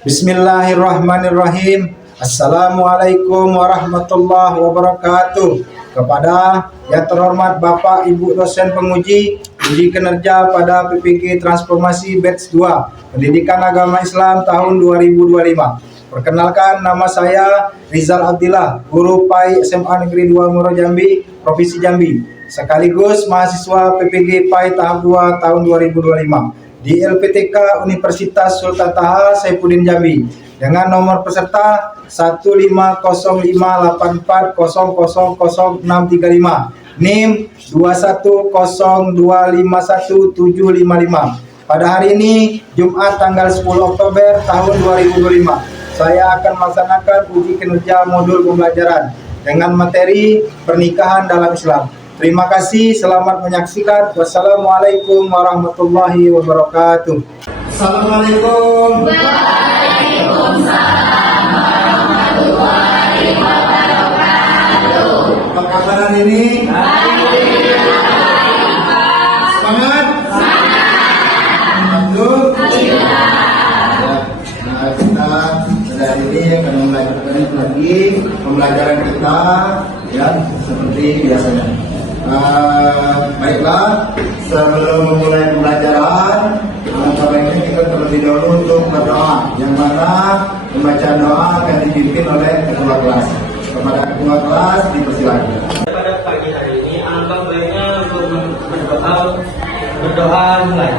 Bismillahirrahmanirrahim. Assalamualaikum warahmatullahi wabarakatuh. Kepada yang terhormat Bapak Ibu dosen penguji uji kinerja pada PPG Transformasi Batch 2 Pendidikan Agama Islam tahun 2025. Perkenalkan, nama saya Rizal Abdillah, guru PAI SMA Negeri 2 Muaro Jambi, Provinsi Jambi, sekaligus mahasiswa PPG PAI tahap 2 tahun 2025 di LPTK Universitas Sultan Taha Saifuddin Jambi dengan nomor peserta 1505840000635 NIM 210251755. Pada hari ini Jumat tanggal 10 Oktober tahun 2025 saya akan melaksanakan uji kinerja modul pembelajaran dengan materi pernikahan dalam Islam. Terima kasih, selamat menyaksikan. Wassalamualaikum warahmatullahi wabarakatuh. Assalamualaikum. Waalaikumsalam warahmatullahi wabarakatuh. Apa kabar hari ini? Semangat? Alhamdulillah. Nah, kita hari ini akan melanjutkan lagi pembelajaran kita ya seperti biasanya. Baiklah, sebelum memulai pembelajaran, sebaiknya kita terlebih dahulu untuk berdoa, yang mana membaca doa akan dipimpin oleh ketua kelas. Kepada ketua kelas dipersilakan. Pada pagi hari ini, alangkah baiknya untuk berdoa mulai.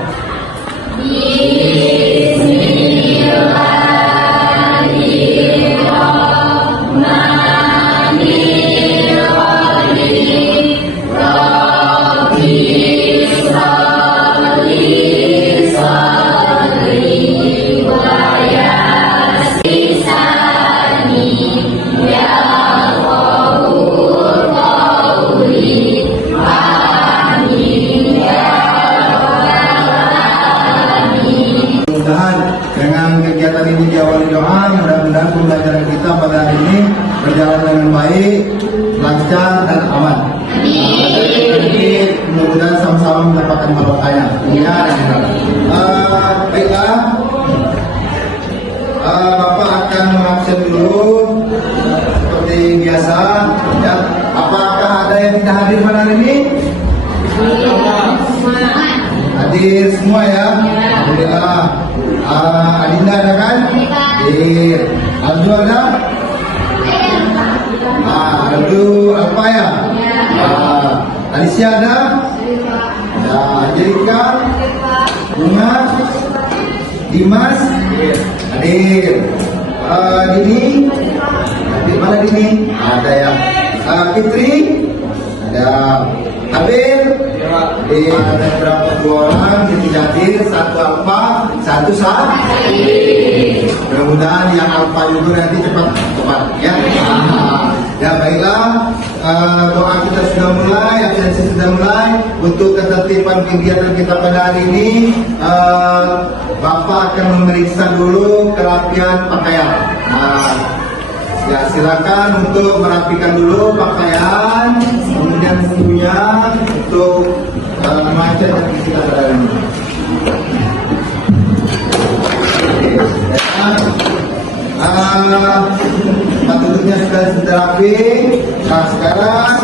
Dengan kegiatan ini diawali doa, mudah-mudahan pembelajaran kita pada hari ini berjalan dengan baik, lancar dan aman. Jadi mudah-mudahan sama-sama mendapatkan barokahnya. Ya, baiklah, Bapak akan mengabsen dulu seperti biasa. Ya, apakah ada yang tidak hadir pada hari ini? Hadir semua ya. Alhamdulillah. Adinda ada kan? Hadir. Aldo ada? Aldo apa ya? Alicia ada? Ya, Angelika, Bunga, Dimas, hadir. Dini, hadir mana Dini? Ada ya. Fitri, ada. Hadir. Ada berapa dua orang yang tidak hadir, satu alfa, satu sah. Mudah-mudahan yang alfa juga nanti cepat ya. Ya baiklah, doa kita sudah mulai, absensi sudah mulai. Untuk ketertiban kegiatan kita pada hari ini, Bapak akan memeriksa dulu kerapian pakaian. Ya silakan untuk merapikan dulu pakaian, kemudian tentunya untuk remaja dan kita pada hari ini. Tempat duduknya sudah rapi. Nah sekarang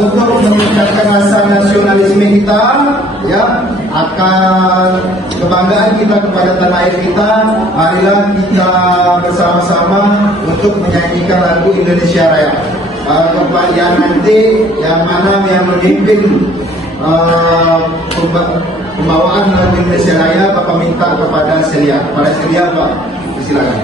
untuk meningkatkan rasa nasionalisme kita, ya akan kebanggaan kita kepada tanah air kita, marilah kita bersama-sama untuk menyanyikan lagu Indonesia Raya. Kemudian nanti yang mana yang memimpin pembawaan lagu Indonesia Raya, Bapak minta kepada Celia. Kepada Celia, Pak, silakan.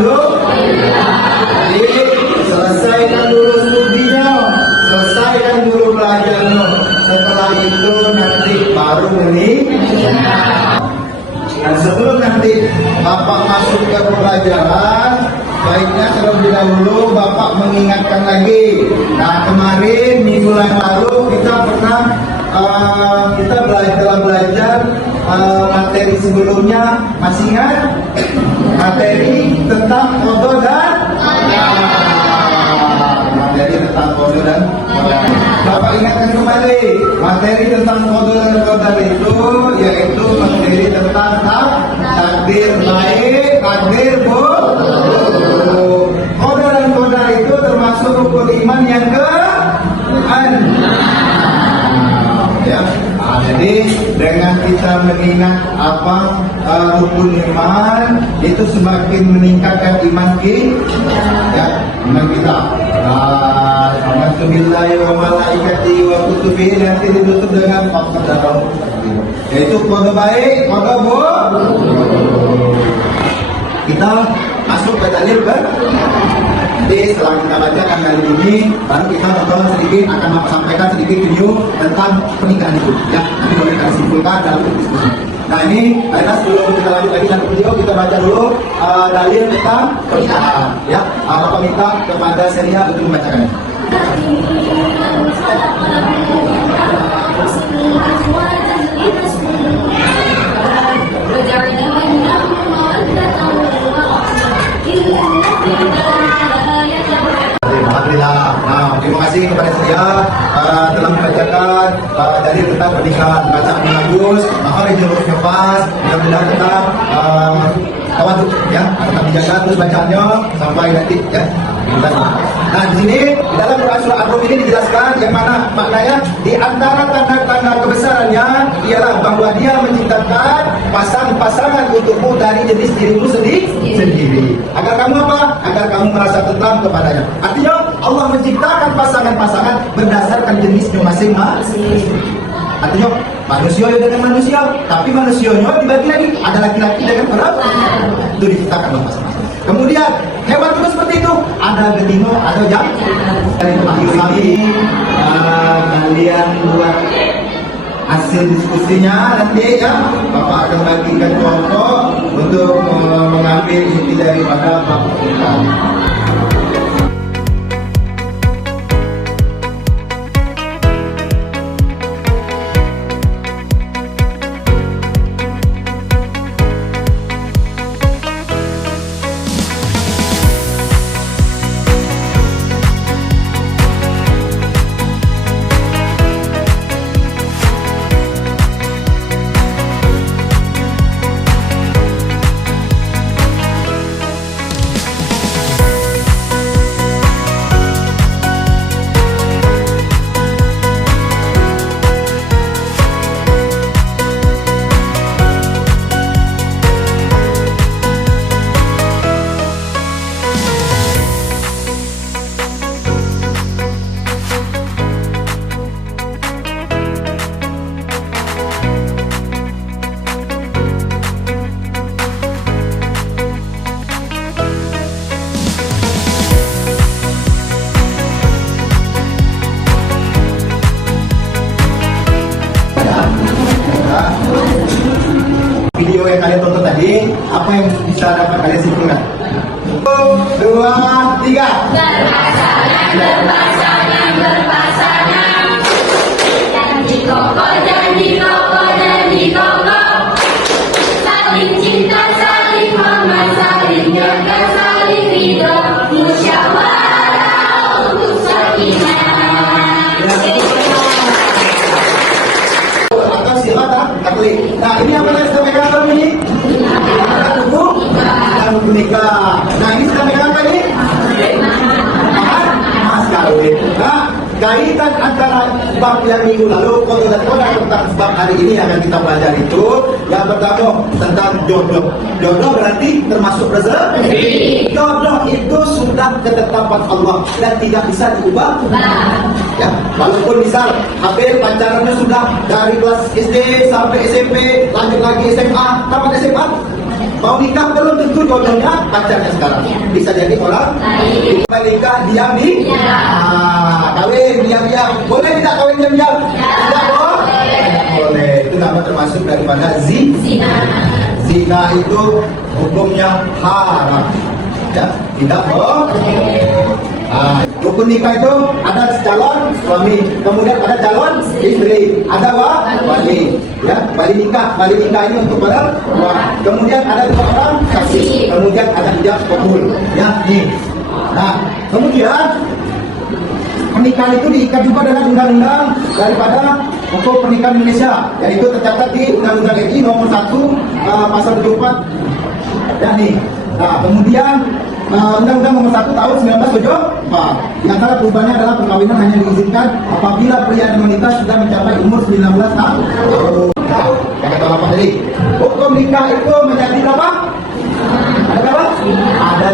alhamdulillah. Jadi selesaikan dulu studinya, selesaikan dulu belajarnya. Setelah itu nanti baru menikah. Dan sebelum nanti Bapak masuk ke pelajaran, baiknya terlebih dahulu Bapak mengingatkan lagi. Nah, kemarin minggu yang lalu kita pernah belajar materi sebelumnya, masih ingat? Materi tentang qada dan materi tentang qada dan qadar. Bapak ingatkan kembali, materi tentang qada dan qadar itu yaitu materi tentang takdir baik, takdir buruk. Qada dan qadar itu termasuk rukun iman yang ke-6. Ya. Jadi dengan kita mengingat rukun iman itu semakin meningkatkan iman kita. Iman kita. Amantu billahi wa malaikatihi wa kutubihi, nanti ditutup dengan qadar. Yaitu qada baik, qada buruk. Kita masuk ke dalil kan? Jadi setelah kita bacakan dalil ini, baru kita nonton sedikit, akan sampaikan sedikit video tentang pernikahan itu. Ya, nanti boleh kita simpulkan dalam diskusi. Nah ini, akhirnya sebelum kita lanjut lagi dalam video, kita baca dulu dalil tentang pernikahan. Ya, Bapak minta kepada Seria untuk membacakannya. Alhamdulillah. Nah, terima kasih kepada Seria telah membacakan dari tentang pernikahan. Bacaan yang bagus, makharij hurufnya pas, mudah-mudahan tetap tawadhu ya, tetap dijaga terus bacaannya sampai nanti ya. Nah, di sini di dalam Quran surah Ar-Rum ini dijelaskan yang mana maknanya di antara tanda-tanda kebesarannya ialah bahwa dia menciptakan pasangan-pasangan untukmu dari jenis dirimu sendiri. Agar kamu apa? Agar kamu merasa tentram kepadanya. Artinya Allah menciptakan pasangan-pasangan berdasarkan jenisnya masing-masing. Artinya manusia dengan manusia, tapi manusianya dibagi lagi. Ada laki-laki dengan perempuan. Itu diciptakan masing-masing. Kemudian hewan juga seperti itu. Ada betina, ada jantan. Dari kami kalian buat hasil diskusinya nanti ya. Bapak akan bagikan contoh untuk mengambil inti daripada bab kita. Video yang kalian tonton tadi, apa yang bisa dapat kalian simpulkan? 1, 2, 3. Berpasangan. Janji kokoh, saling cinta, saling hormat, saling jaga, saling ridho, musyawarah untuk sakinah. Atau silat taklik. Nah, ini apa yang sudah pegang apa ini? Buku nikah. Nah, ini sudah pegang apa ini? Mas kawin. Nah, kaitan antara bab yang minggu lalu dan tentang bab hari ini yang akan kita pelajari itu yang pertama tentang jodoh. Jodoh berarti termasuk rezeki. Jodoh itu sudah ketetapan Allah dan tidak bisa diubah. Ya, walaupun misal hampir pacarannya sudah dari kelas SD sampai SMP, lanjut lagi SMA, tamat SMA Mau nikah belum tentu jodohnya pacarnya sekarang. Bisa jadi orang nikah diam di. Kawin diam-diam. Boleh tidak kawin diam-diam? Tidak boleh. Itu nama termasuk daripada zina. Zina itu hukumnya haram. Ya, tidak boleh. Rukun nikah itu ada calon suami, kemudian ada calon istri, ada wali, ya, wali nikah ini untuk berdua. Kemudian ada dua orang saksi, kemudian ada ijab kabul, ya, nih. Nah, kemudian pernikahan itu diikat juga dengan undang-undang daripada hukum pernikahan Indonesia, yaitu tercatat di Undang-Undang RI nomor 1 pasal 74. Ya, nih. Nah, kemudian Undang-Undang nomor 1 tahun 1974. Di antara perubahannya adalah perkawinan hanya diizinkan apabila pria dan wanita sudah mencapai umur 19 tahun. Yang kata apa tadi? Hukum nikah itu menjadi berapa? Ada berapa? Ada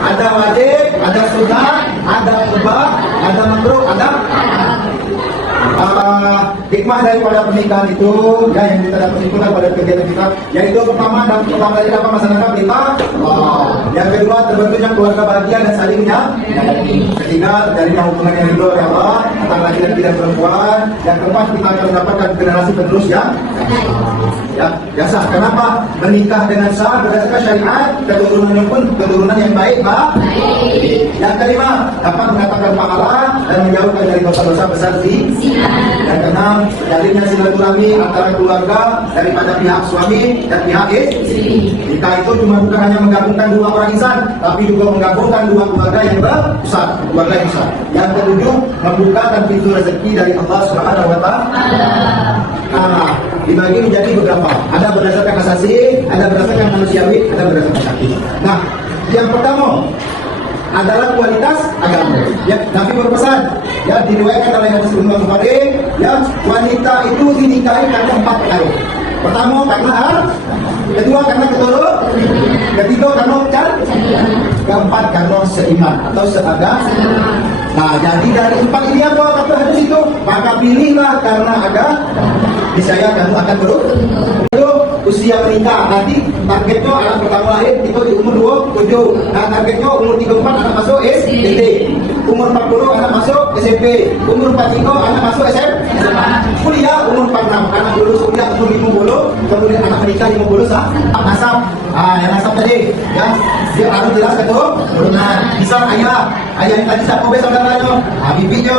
ada wajib, ada sunat, ada mubah, ada makruh, ada hikmah daripada pernikahan itu, ya, yang kita dapat simpulkan pada kegiatan kita, yaitu pertama dari dapat masyarakat kita, yang kedua terbentuknya keluarga bahagia dan saling menyayangi, ketiga dari hubungan yang ridho oleh Allah antara laki-laki dan perempuan, yang keempat kita akan mendapatkan generasi penerus yang sah. Kenapa? Menikah dengan sah berdasarkan syariat, keturunannya pun keturunan yang baik, Yang kelima, dapat mendatangkan pahala dan menjauhkan dari dosa-dosa besar zina. Yang keenam, jalinnya silaturahmi antara keluarga daripada pihak suami dan pihak istri. Nikah itu cuma bukan hanya menggabungkan dua orang insan, tapi juga menggabungkan dua keluarga yang besar, keluarga yang besar. Yang ketujuh, membukakan pintu rezeki dari Allah Subhanahu wa Ta'ala. Dibagi menjadi beberapa. Ada berdasarkan asasi, ada berdasarkan manusiawi, ada berdasarkan sakit. Nah, yang pertama adalah kualitas agama. Ya, Nabi berpesan, ya, diriwayatkan oleh hadis Ibnu Bukhari, ya, wanita itu dinikahi karena 4 perkara. Pertama karena kedua karena keturunan, ketiga karena keempat karena seiman atau seagama. Nah, jadi dari 4 ini apa kata hadis itu? Maka pilihlah karena agama, niscaya kamu akan usia menikah. Nanti targetnya anak pertama lahir itu di umur 27. Nah, targetnya umur 34 anak masuk SD, umur 40 anak masuk SMP, umur 43 anak masuk SMA, kuliah umur 46 anak lulus kuliah umur 50, kemudian anak menikah 50 nasab. Yang nasab tadi, ya, dia harus jelas keturunan. Misal ayah yang tadi siapa saudaranya, bibinya,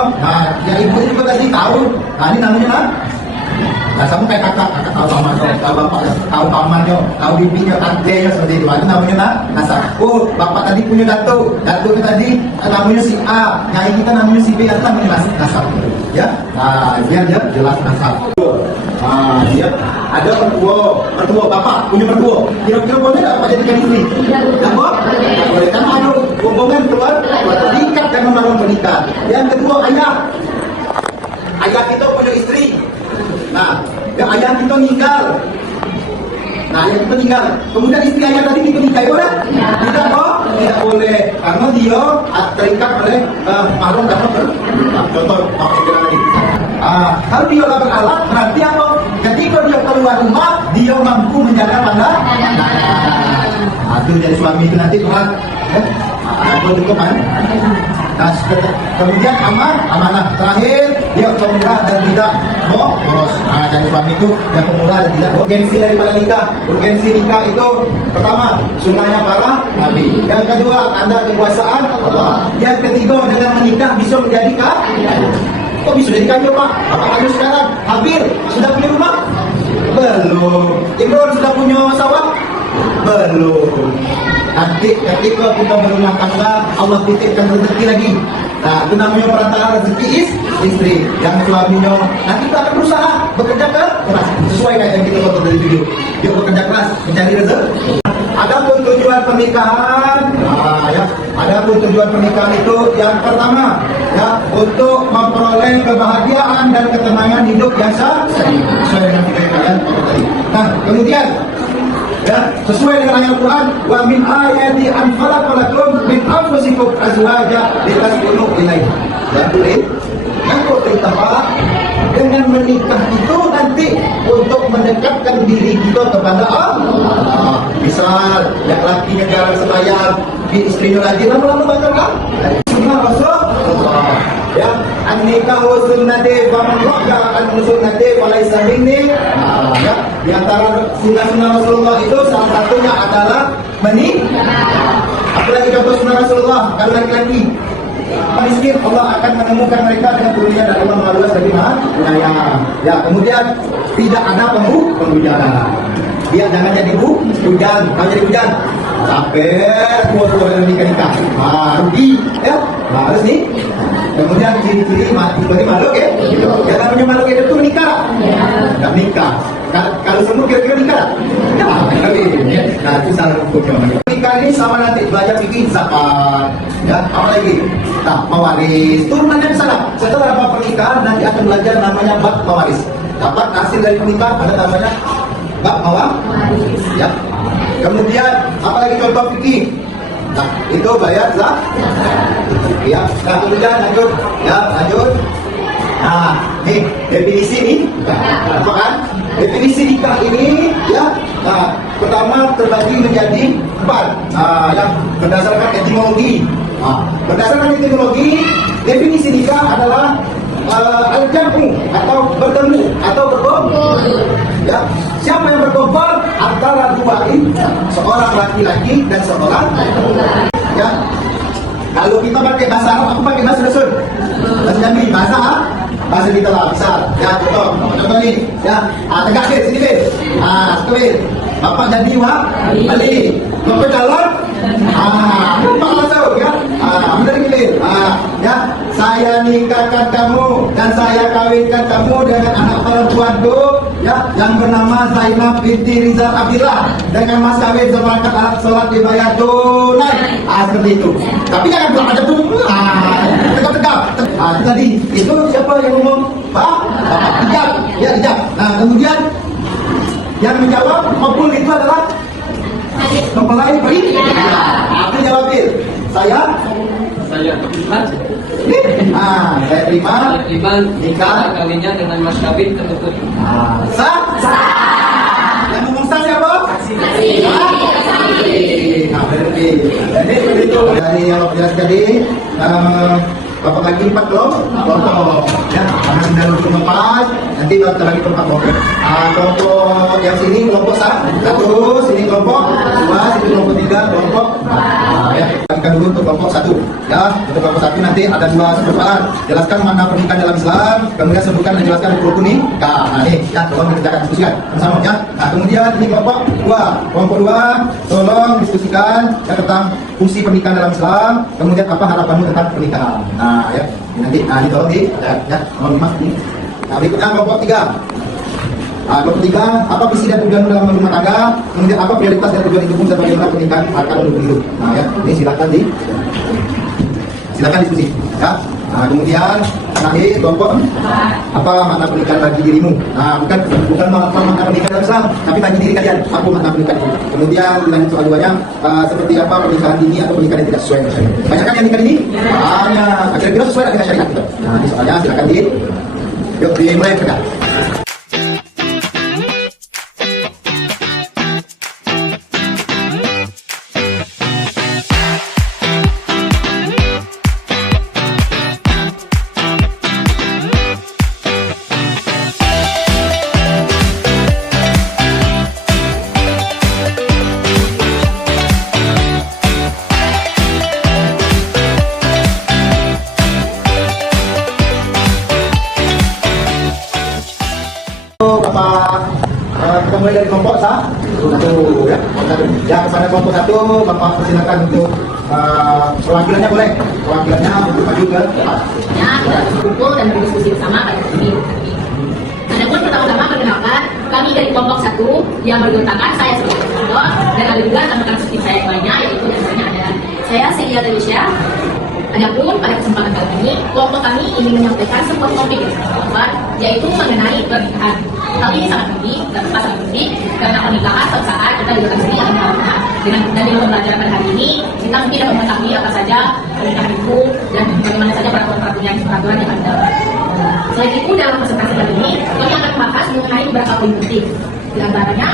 yang ibu juga tadi tahu. Ini namanya Nah, kamu kayak kakak tahu pamannya, tahu bapak, tahu pamannya, tahu bibinya, tantenya, seperti itu. Itu namanya nasab. Oh, bapak tadi punya datuk tadi namanya si A, nyai kita namanya si B, itu namanya nasab. Ya, nah, biar dia jelas nasab. Dia ada mertua bapak punya mertua. Kira-kira boleh nggak Pak jadikan istri? Tidak boleh. Kan ada hubungan keluar terikat dengan orang pernikahan. Yang kedua ayah kita punya istri. Nah, ayah kita meninggal. Kemudian istri ayah tadi kita nikah, boleh? Tidak boleh, karena dia terikat oleh mahram karena contoh tadi. Kalau dia nggak beralat, berarti apa? Ketika dia keluar rumah, dia mampu menjaga pandangan. Itu jadi suami itu nanti berat. Cukup kan? Nah, kemudian amanah terakhir dia pemurah dan tidak boros. Jadi suami itu yang pemurah dan tidak boros. Urgensi daripada nikah. Urgensi nikah itu pertama sunnahnya para nabi. Yang kedua tanda kekuasaan Allah. Yang ketiga dengan menikah bisa menjadi kaya. Kok bisa jadi kaya Pak? Apa kamu sekarang hampir sudah punya rumah? Belum. Imron sudah punya sawah? Belum. Nanti ketika kita berumah tangga, Allah titipkan rezeki lagi. Nah, itu namanya perantara rezeki istri. Yang suaminya nanti kita akan berusaha bekerja keras sesuai kayak yang kita tonton dari video. Dia bekerja keras mencari rezeki. Adapun tujuan pernikahan, adapun tujuan pernikahan itu yang pertama, ya, untuk memperoleh kebahagiaan dan ketenangan hidup yang sesuai dengan yang kalian tonton tadi. Nah, kemudian ya, sesuai dengan ayat Al-Quran, wa min ayati an khalaqalakum min anfusikum azwaja litaskunu ilaiha. Ya, boleh. Yang pertama dengan dengan menikah itu nanti untuk mendekatkan diri kita kepada Allah. Misal laki-lakinya jarang sembahyang, istrinya lagi lama-lama bakal sunnah Rasulullah. Ya, an-nikahu sunnati faman raqa an-sunnati falaysa minni. Ya, di antara sunnah Rasulullah itu salah satunya adalah menikah. Apalagi contoh sunnah Rasulullah, kalau laki-laki miskin, Allah akan menemukan mereka dengan kemudian dari Allah luas dari wilayah. Ya, kemudian tidak ada pembujangan. Dia jangan jadi hujan, kalau jadi hujan capek, semua nikah. Rugi, ya, harus nih. Kemudian ciri-ciri mati sebagai makhluk ya. Ya namanya makhluk itu nikah. Nggak nikah. Kalau semua kira-kira nikah. Ya, nah itu salah hukumnya. Nikah ini sama nanti belajar fikih zakat. Ya, apa lagi? Nah, mawaris. Turunannya di sana. Setelah bab pernikahan nanti akan belajar namanya bab mawaris. Dapat hasil dari pernikahan ada namanya bab mawaris. Ya. Kemudian apa lagi contoh fikih? Nah, itu bayar zakat. Ya, nah kemudian lanjut. Ya, lanjut. Nah, nih definisi nih. Apa kan? Definisi nikah ini ya. Nah, pertama terbagi menjadi 4. Ya, berdasarkan etimologi. Berdasarkan etimologi, definisi nikah adalah al-jam'u atau bertemu atau berkumpul. Ya, siapa yang berkumpul antara dua ini, seorang laki-laki dan seorang ya. Kalau kita pakai bahasa Arab, aku pakai bahasa Dusun. Bahasa Jambi, bahasa kita lah, misal. Ya, contoh ini. Ya, tegak ke sini ke. Sekali. Bapak jadi balik. Bapak jalan. Bapak masuk ya. Benar gini. Ya, saya nikahkan kamu dan saya kawinkan kamu dengan anak perempuanku ya yang bernama Zainab binti Rizal Abdillah dengan mas kawin seperangkat alat sholat dibayar tunai. Seperti itu. Tapi jangan bilang aja tuh. Tegak-tegak. Tadi itu siapa yang ngomong? Pak Ijab. Ya, Ijab. Nah, kemudian yang menjawab mempul itu adalah mempelai peri. Aku jawabin. Saya terima. Saya terima Nikah kawinnya dengan mas kawin tertutup. Sah. Yang ngomong sah siapa? Saksi. Nah, berarti jadi seperti itu. Dari yang jelas tadi, Bapak lagi 4 kelompok. Ya, karena sudah untuk 4, nanti Bapak lagi 4 kelompok. Kelompok yang sini kelompok 1, sini kelompok 2, sini kelompok 3, kelompok. Ya, bagikan dulu untuk kelompok 1. Ya, untuk kelompok 1 nanti ada 2 soalan. Jelaskan makna pernikahan dalam Islam, kemudian sebutkan dan jelaskan rukun nikah. Nah, ini ya, tolong dikerjakan diskusikan bersama ya. Nah, kemudian ini kelompok 2. Kelompok 2, tolong diskusikan ya, tentang fungsi pernikahan dalam Islam, kemudian apa harapanmu tentang pernikahan. Nah, ya, nanti ini tolong di ya, mohon maaf ini. Nah, berikutnya kelompok 3. Kelompok 3, apa visi dan tujuan dalam rumah tangga, kemudian apa prioritas dan tujuan hidupmu dan bagaimana pernikahan akan mendukung hidup. Nah, ya, ini silakan diskusi. Ya. Nah, kemudian terakhir kelompok apa makna pernikahan bagi dirimu. Nah, bukan makna pernikahan dalam Islam, tapi bagi diri kalian apa makna pernikahan itu. Kemudian lanjut soal 2-nya, seperti apa pernikahan dini atau pernikahan yang tidak sesuai dengan syariat. Banyak kan yang nikah ini? Banyak. Kira-kira sesuai dengan syariat kita. Nah, ini soalnya silakan yuk dimulai kerja. Kita mulai dari kelompok 1 ya. Ya, kepada kelompok 1 Bapak persilakan untuk perwakilannya boleh. Perwakilannya untuk maju ke depan. Ya, kumpul dan berdiskusi bersama pada sini. Adapun pertama-tama perkenalkan, kami dari kelompok 1 yang bergontakan, saya sebagai koordinator dan ada juga teman-teman seperti saya yang lainnya, yaitu biasanya ada saya Celia Delisha. Adapun pada kesempatan kali ini, kelompok kami ingin menyampaikan sebuah topik yang sangat relevan, yaitu mengenai pernikahan. Hal ini sangat penting dan sangat penting karena pernikahan suatu saat kita juga sendiri akan melakukan. Dengan pembelajaran pada hari ini, kita mungkin dapat mengetahui apa saja pernikahan itu dan bagaimana saja peraturan yang ada. Selain itu, dalam presentasi kali ini, kami akan membahas mengenai beberapa poin penting. Di antaranya,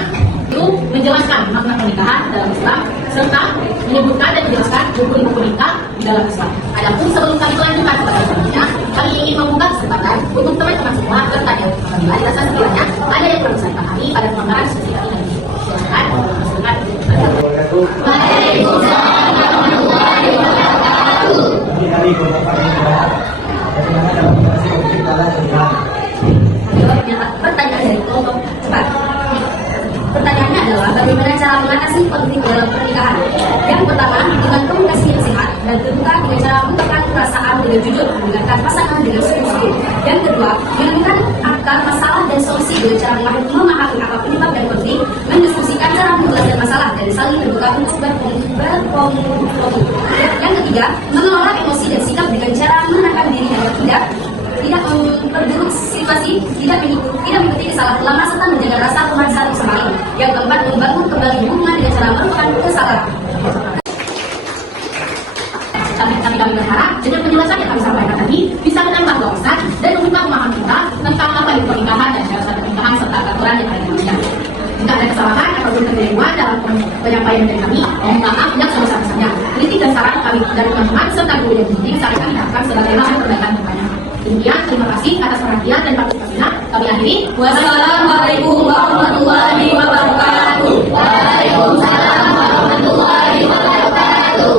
itu menjelaskan makna pernikahan dalam Islam, serta menyebutkan dan menjelaskan rukun-rukun nikah di dalam Islam. Adapun sebelum kami melanjutkan kepada selanjutnya, kami ingin membuka kesempatan untuk teman-teman semua bertanya apabila dirasa sekiranya ada yang perlu saya pahami pada pemaparan sesi kali ini. Silakan. Waalaikumsalam warahmatullahi wabarakatuh. Pertanyaan dari kelompok cepat. Pertanyaannya adalah bagaimana cara mengatasi konflik dalam pernikahan? Yang pertama, dengan komunikasi yang sehat, dan kedua, dengan cara mengungkapkan perasaan dengan jujur, mendengarkan pasangan dengan sungguh-sungguh. Yang kedua, menemukan akar masalah dan solusi dengan cara memahami apa penyebab dan konflik, mendiskusikan cara menyelesaikan masalah dan saling terbuka untuk berkomunikasi. Yang ketiga, mengelola emosi dan sikap dengan cara menahan diri agar tidak memperburuk situasi, tidak mengikuti kesalahan lama serta menjaga rasa hormat satu sama lain. Yang keempat, membangun kembali hubungan dengan cara melupakan kesalahan. Kami berharap dengan penjelasan yang kami sampaikan tadi bisa menambah wawasan dan membuka pemahaman kita tentang apa itu pernikahan dan syarat pernikahan serta aturan yang ada di dalamnya. Jika ada kesalahan ataupun kekeliruan dalam penyampaian dari kami, mohon maaf yang sebesar-besarnya. Kritik dan saran kami dari teman-teman serta guru yang penting sangat kami harapkan sebagai bahan perbaikan kedepannya. Demikian, terima kasih atas perhatian dan partisipasinya. Kami akhiri. Wassalamualaikum warahmatullahi wabarakatuh. Waalaikumsalam warahmatullahi wabarakatuh.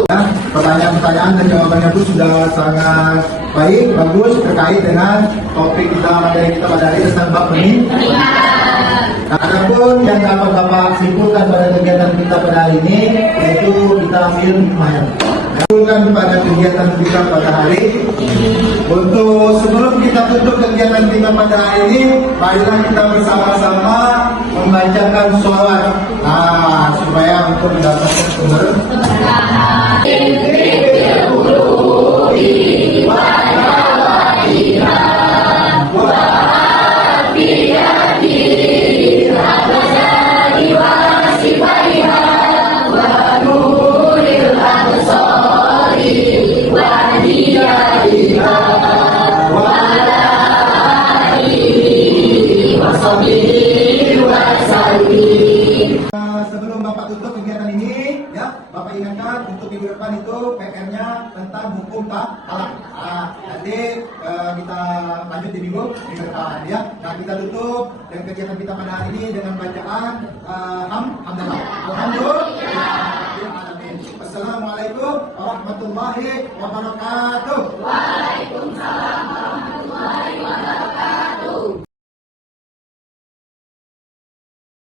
Pertanyaan-pertanyaan dan jawabannya pun sudah sangat baik, bagus terkait dengan topik kita materi kita pada hari ini tentang bab pernikahan. Adapun yang dapat Bapak simpulkan pada kegiatan kita pada hari ini yaitu kita ambil hikmahnya. Simpulkan pada kegiatan kita pada hari untuk sebelum kita tutup kegiatan kita pada hari ini, marilah kita bersama-sama membacakan sholawat supaya untuk mendapatkan keberkahan. Sebelum Bapak tutup kegiatan ini, ya Bapak ingatkan untuk minggu depan itu PR-nya tentang hukum talak. Nanti kita lanjut di minggu depan, ya. Nah, kita tutup dan kegiatan kita pada hari ini dengan bacaan hamdalah. Alhamdulillah. Assalamualaikum warahmatullahi wabarakatuh.